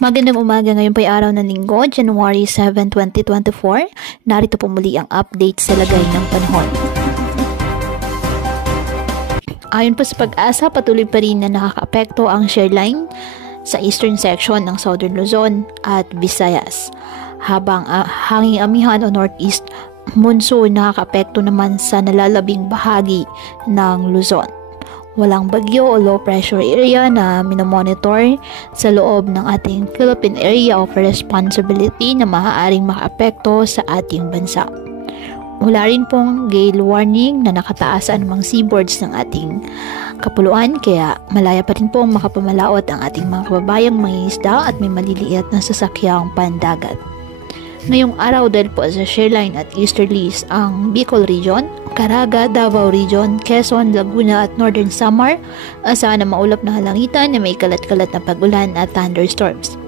Magandang umaga, ngayon po'y araw ng Linggo, January 7, 2024. Narito po muli ang update sa lagay ng panahon. Ayon po sa Pag-asa, patuloy pa rin na nakakaapekto ang shear line sa eastern section ng Southern Luzon at Visayas. Habang hanging amihan o northeast monsoon nakakaapekto naman sa nalalabing bahagi ng Luzon. Walang bagyo o low pressure area na minomonitor sa loob ng ating Philippine Area of Responsibility na maaaring makaapekto sa ating bansa. Wala rin pong gale warning na nakataas sa anumang seaboards ng ating kapuluan, kaya malaya pa rin pong makapamalaot ang ating mga kababayang mangingisda at may maliliit na sasakyang pandagat. Ngayong araw dahil po sa shear line at easterlies ang Bicol Region, Caraga, Davao Region, Quezon, Laguna at Northern Samar, asahan na maulap na halangitan na may kalat-kalat na pag-ulan at thunderstorms.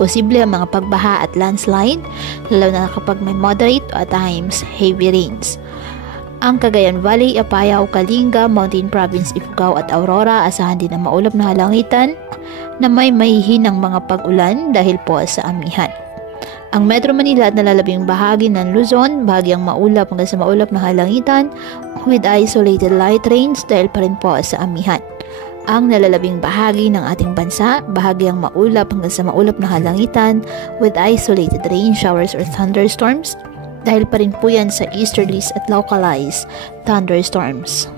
Posible ang mga pagbaha at landslide, lalo na kapag may moderate o at times heavy rains. Ang Cagayan Valley, Apayao, Kalinga, Mountain Province, Ifugao at Aurora, asahan din na maulap na halangitan na may mahihinang mga pag-ulan dahil po sa amihan. Ang Metro Manila at nalalabing bahagi ng Luzon, bahagyang maulap hanggang sa maulap na halangitan with isolated light rains dahil pa rin po sa amihan. Ang nalalabing bahagi ng ating bansa, bahagyang maulap hanggang sa maulap na halangitan with isolated rain showers or thunderstorms dahil pa rin po yan sa easterlies at localized thunderstorms.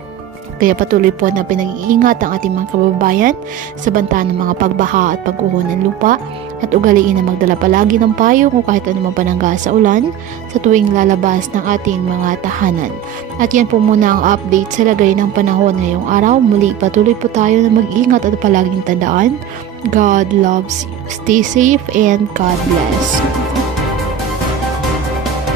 Kaya patuloy po na pinag-iingat ang ating mga kababayan sa banta ng mga pagbaha at pag-uho ng lupa at ugaliin na magdala palagi ng payong o kahit anumang panangga sa ulan sa tuwing lalabas ng ating mga tahanan. At yan po muna ang update sa lagay ng panahon ngayong araw. Muli patuloy po tayo na mag-ingat at palaging tandaan, God loves you. Stay safe and God bless.